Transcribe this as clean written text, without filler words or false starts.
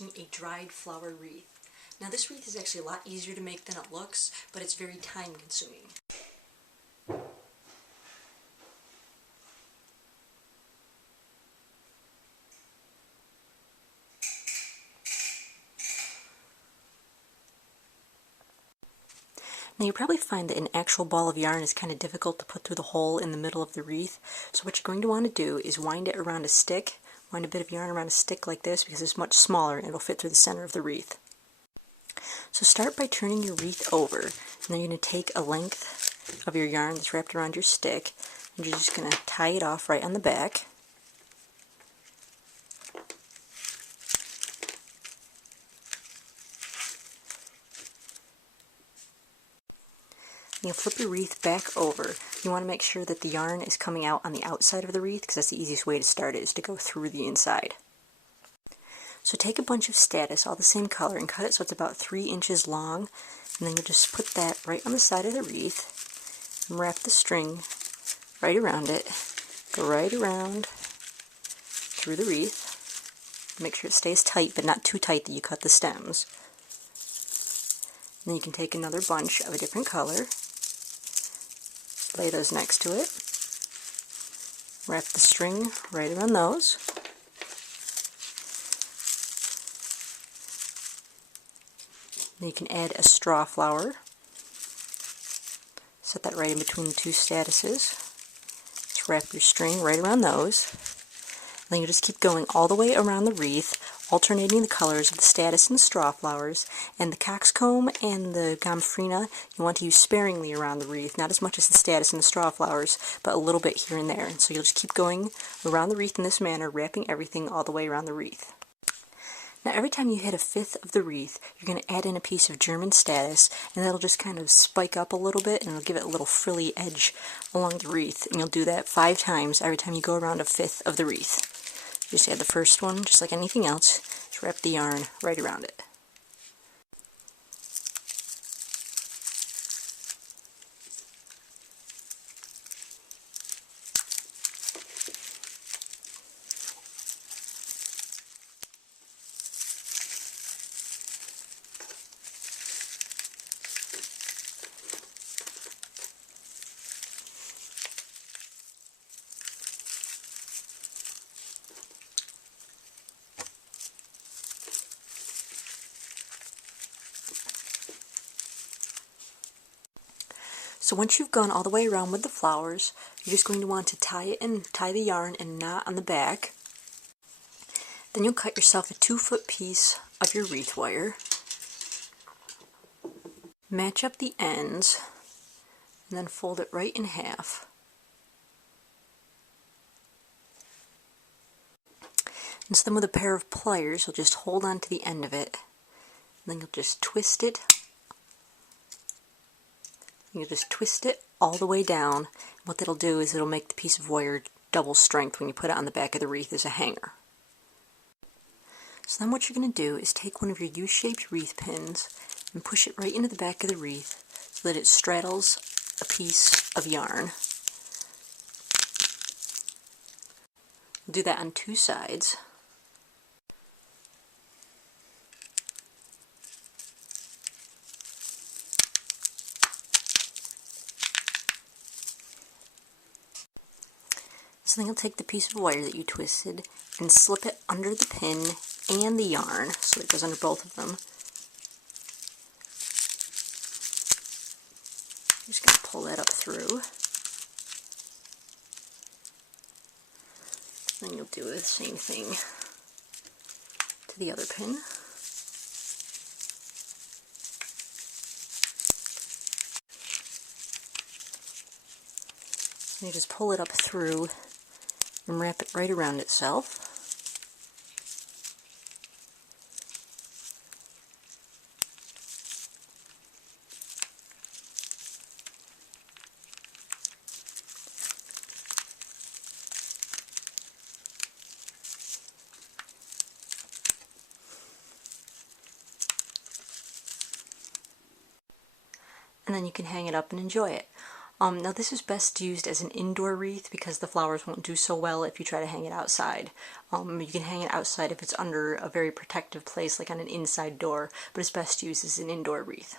making a dried flower wreath. Now this wreath is actually a lot easier to make than it looks, but it's very time consuming. Now you probably find that an actual ball of yarn is kind of difficult to put through the hole in the middle of the wreath, so what you're going to want to do is wind it around a stick, wind a bit of yarn around a stick like this because it's much smaller and it'll fit through the center of the wreath. So start by turning your wreath over, and then you're going to take a length of your yarn that's wrapped around your stick, and you're just going to tie it off right on the back. You'll flip your wreath back over. You want to make sure that the yarn is coming out on the outside of the wreath because that's the easiest way to start it, is to go through the inside. So take a bunch of status, all the same color, and cut it so it's about 3 inches long, and then you just put that right on the side of the wreath, and wrap the string right around it, go right around through the wreath. Make sure it stays tight, but not too tight that you cut the stems. And then you can take another bunch of a different color, lay those next to it, wrap the string right around those, then you can add a straw flower, set that right in between the two statuses, just wrap your string right around those, and then you just keep going all the way around the wreath, alternating the colors of the status and the straw flowers, and the coxcomb and the gomphrena you want to use sparingly around the wreath, not as much as the status and the straw flowers, but a little bit here and there. And so you'll just keep going around the wreath in this manner, wrapping everything all the way around the wreath. Now every time you hit a fifth of the wreath, you're going to add in a piece of German status, and that'll just kind of spike up a little bit, and it'll give it a little frilly edge along the wreath. And you'll do that 5 times every time you go around a fifth of the wreath. Just add the first one, just like anything else, just wrap the yarn right around it. So once you've gone all the way around with the flowers, you're just going to want to tie the yarn in a knot on the back. Then you'll cut yourself a 2-foot piece of your wreath wire, match up the ends, and then fold it right in half. And so then with a pair of pliers, you'll just hold on to the end of it, and then you'll just twist it. You just twist it all the way down. What that'll do is it'll make the piece of wire double strength when you put it on the back of the wreath as a hanger. So then what you're going to do is take one of your U-shaped wreath pins and push it right into the back of the wreath so that it straddles a piece of yarn. We'll do that on 2 sides. So then you'll take the piece of wire that you twisted and slip it under the pin and the yarn, so it goes under both of them. You're just going to pull that up through. Then you'll do the same thing to the other pin. You just pull it up through and wrap it right around itself. And then you can hang it up and enjoy it. Now this is best used as an indoor wreath because the flowers won't do so well if you try to hang it outside. You can hang it outside if it's under a very protective place, like on an inside door, but it's best used as an indoor wreath.